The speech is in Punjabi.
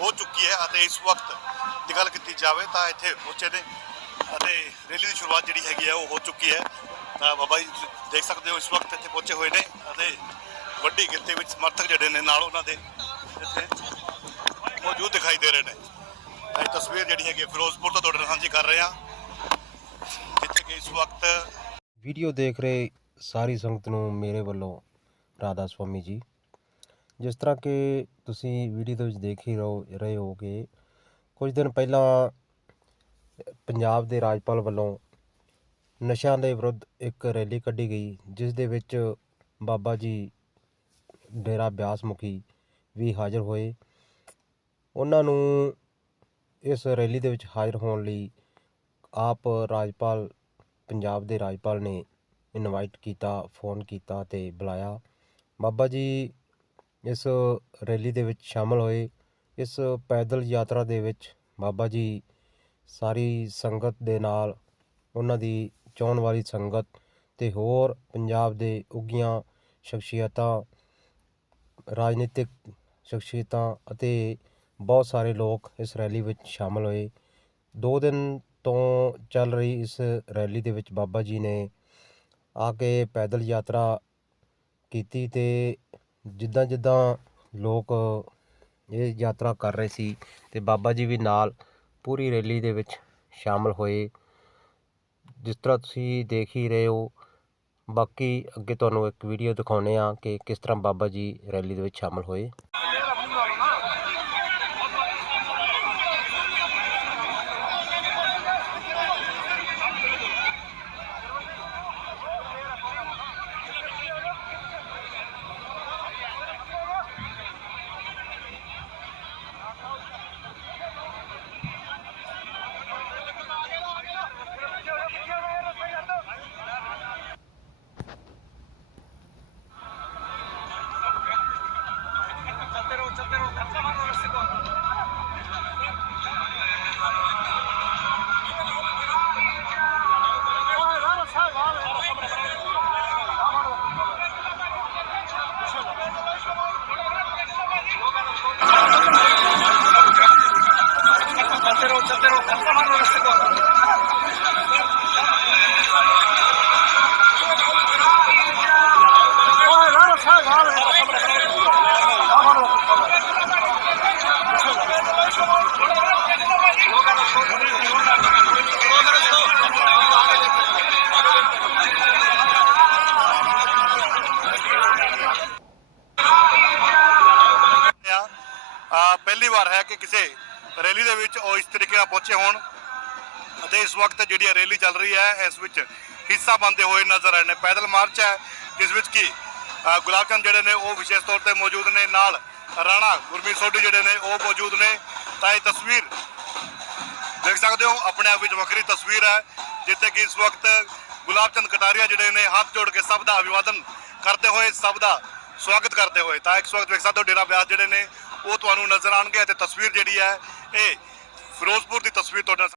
ਹੋ ਚੁੱਕੀ ਹੈ ਅਤੇ ਇਸ ਵਕਤ ਦੀ ਗੱਲ ਕੀਤੀ ਜਾਵੇ ਤਾਂ ਇੱਥੇ ਪਹੁੰਚੇ ਨੇ ਅਤੇ ਰੈਲੀ ਦੀ ਸ਼ੁਰੂਆਤ ਜਿਹੜੀ ਹੈਗੀ ਹੈ ਉਹ ਹੋ ਚੁੱਕੀ ਹੈ। ਤਾਂ ਬਾਬਾ ਜੀ ਦੇਖ ਸਕਦੇ ਹੋ ਇਸ ਵਕਤ ਇੱਥੇ ਪਹੁੰਚੇ ਹੋਏ ਨੇ ਅਤੇ ਵੱਡੀ ਗਿਣਤੀ ਵਿੱਚ ਸਮਰਥਕ ਜਿਹੜੇ ਨੇ ਨਾਲ ਉਹਨਾਂ ਦੇ ਇੱਥੇ ਮੌਜੂਦ ਦਿਖਾਈ ਦੇ ਰਹੇ ਨੇ। ਤਾਂ ਇਹ ਤਸਵੀਰ ਜਿਹੜੀ ਹੈਗੀ ਹੈ ਫਿਰੋਜ਼ਪੁਰ ਤੋਂ ਤੁਹਾਡੇ ਨਾਲ ਸਾਂਝੀ ਕਰ ਰਹੇ ਹਾਂ। ਜਿੱਥੇ ਕਿ ਇਸ ਵਕਤ ਵੀਡੀਓ ਦੇਖ ਰਹੇ ਸਾਰੀ ਸੰਗਤ ਨੂੰ ਮੇਰੇ ਵੱਲੋਂ ਰਾਧਾ ਸੁਆਮੀ ਜੀ। ਜਿਸ ਤਰ੍ਹਾਂ ਕਿ ਤੁਸੀਂ ਵੀਡੀਓ ਦੇ ਵਿੱਚ ਦੇਖ ਹੀ ਰਹੋ ਰਹੇ ਹੋ ਕਿ ਕੁਝ ਦਿਨ ਪਹਿਲਾਂ ਪੰਜਾਬ ਦੇ ਰਾਜਪਾਲ ਵੱਲੋਂ ਨਸ਼ਿਆਂ ਦੇ ਵਿਰੁੱਧ ਇੱਕ ਰੈਲੀ ਕੱਢੀ ਗਈ, ਜਿਸ ਦੇ ਵਿੱਚ ਬਾਬਾ ਜੀ ਡੇਰਾ ਬਿਆਸ ਮੁਖੀ ਵੀ ਹਾਜ਼ਰ ਹੋਏ। ਉਹਨਾਂ ਨੂੰ ਇਸ ਰੈਲੀ ਦੇ ਵਿੱਚ ਹਾਜ਼ਰ ਹੋਣ ਲਈ ਆਪ ਰਾਜਪਾਲ, ਪੰਜਾਬ ਦੇ ਰਾਜਪਾਲ ਨੇ ਇਨਵਾਈਟ ਕੀਤਾ ਫੋਨ ਕੀਤਾ ਤੇ ਬੁਲਾਇਆ। ਬਾਬਾ ਜੀ ਇਸ ਰੈਲੀ ਦੇ ਵਿੱਚ ਸ਼ਾਮਲ ਹੋਏ। ਇਸ ਪੈਦਲ ਯਾਤਰਾ ਦੇ ਵਿੱਚ ਬਾਬਾ ਜੀ ਸਾਰੀ ਸੰਗਤ ਦੇ ਨਾਲ ਉਹਨਾਂ ਦੀ ਚਾਹੁਣ ਵਾਲੀ ਸੰਗਤ ਤੇ ਹੋਰ ਪੰਜਾਬ ਦੇ ਉੱਗੀਆਂ ਸ਼ਖਸੀਅਤਾਂ, ਰਾਜਨੀਤਿਕ ਸ਼ਖਸੀਅਤਾਂ ਅਤੇ ਬਹੁਤ ਸਾਰੇ ਲੋਕ ਇਸ ਰੈਲੀ ਵਿੱਚ ਸ਼ਾਮਲ ਹੋਏ। ਦੋ ਦਿਨ ਤੋਂ ਚੱਲ ਰਹੀ ਇਸ ਰੈਲੀ ਦੇ ਵਿੱਚ ਬਾਬਾ ਜੀ ਨੇ ਆ ਕੇ ਪੈਦਲ ਯਾਤਰਾ ਕੀਤੀ ਤੇ ਜਿੱਦਾਂ ਜਿੱਦਾਂ ਲੋਕ ਇਹ ਯਾਤਰਾ ਕਰ ਰਹੇ ਸੀ ਅਤੇ ਬਾਬਾ ਜੀ ਵੀ ਨਾਲ ਪੂਰੀ ਰੈਲੀ ਦੇ ਵਿੱਚ ਸ਼ਾਮਲ ਹੋਏ। ਜਿਸ ਤਰ੍ਹਾਂ ਤੁਸੀਂ ਦੇਖ ਹੀ ਰਹੇ ਹੋ, ਬਾਕੀ ਅੱਗੇ ਤੁਹਾਨੂੰ ਇੱਕ ਵੀਡੀਓ ਦਿਖਾਉਂਦੇ ਆ ਕਿ ਕਿਸ ਤਰ੍ਹਾਂ ਬਾਬਾ ਜੀ ਰੈਲੀ ਦੇ ਵਿੱਚ ਸ਼ਾਮਲ ਹੋਏ। ਆ ਆ, ਪਹਿਲੀ ਵਾਰ ਹੈ ਕਿ ਕਿਸੇ ਰੈਲੀ ਦੇ ਵਿੱਚ ਉਹ ਇਸ ਤਰੀਕੇ ਨਾਲ ਪਹੁੰਚੇ ਹੋਣ ਅਤੇ ਇਸ ਵਕਤ ਜਿਹੜੀ ਇਹ ਰੈਲੀ ਚੱਲ ਰਹੀ ਹੈ, ਇਸ ਵਿੱਚ ਹਿੱਸਾ ਪਾਉਂਦੇ ਹੋਏ ਨਜ਼ਰ ਆਏ ਨੇ। ਪੈਦਲ ਮਾਰਚ ਹੈ, ਜਿਸ ਵਿੱਚ ਕੀ ਗੁਲਾਬ ਚੰਦ ਜਿਹੜੇ ਨੇ ਉਹ ਵਿਸ਼ੇਸ਼ ਤੌਰ ਤੇ ਮੌਜੂਦ ਨੇ। ਨਾਲ ਰਾਣਾ ਗੁਰਮੀਤ ਸੋਢੀ ਜਿਹੜੇ ਨੇ ਉਹ ਮੌਜੂਦ ਨੇ। ਤਾਂ ਇਹ ਤਸਵੀਰ ਦੇਖ ਸਕਦੇ ਹੋ, ਆਪਣੇ ਆਪ ਵਿੱਚ ਵੱਖਰੀ ਤਸਵੀਰ ਹੈ, ਜਿੱਥੇ ਕਿ ਇਸ ਵਕਤ ਗੁਲਾਬ ਚੰਦ ਕਟਾਰੀਆ ਜਿਹੜੇ ਨੇ ਹੱਥ ਜੋੜ ਕੇ ਸਭ ਦਾ ਅਭਿਵਾਦਨ ਕਰਦੇ ਹੋਏ, ਸਭ ਦਾ ਸਵਾਗਤ ਕਰਦੇ ਹੋਏ। ਤਾਂ ਇਸ ਵਕਤ ਵੇਖ ਸਕਦੇ ਹੋ, ਡੇਰਾ ਬਿਆਸ ਜਿਹੜੇ ਨੇ ਉਹ ਤੁਹਾਨੂੰ ਨਜ਼ਰ ਆਣਗੇ ਤੇ ਤਸਵੀਰ ਜਿਹੜੀ ਹੈ ਇਹ ਫਿਰੋਜ਼ਪੁਰ ਦੀ ਤਸਵੀਰ ਤੁਹਾਡੇ ਨਾਲ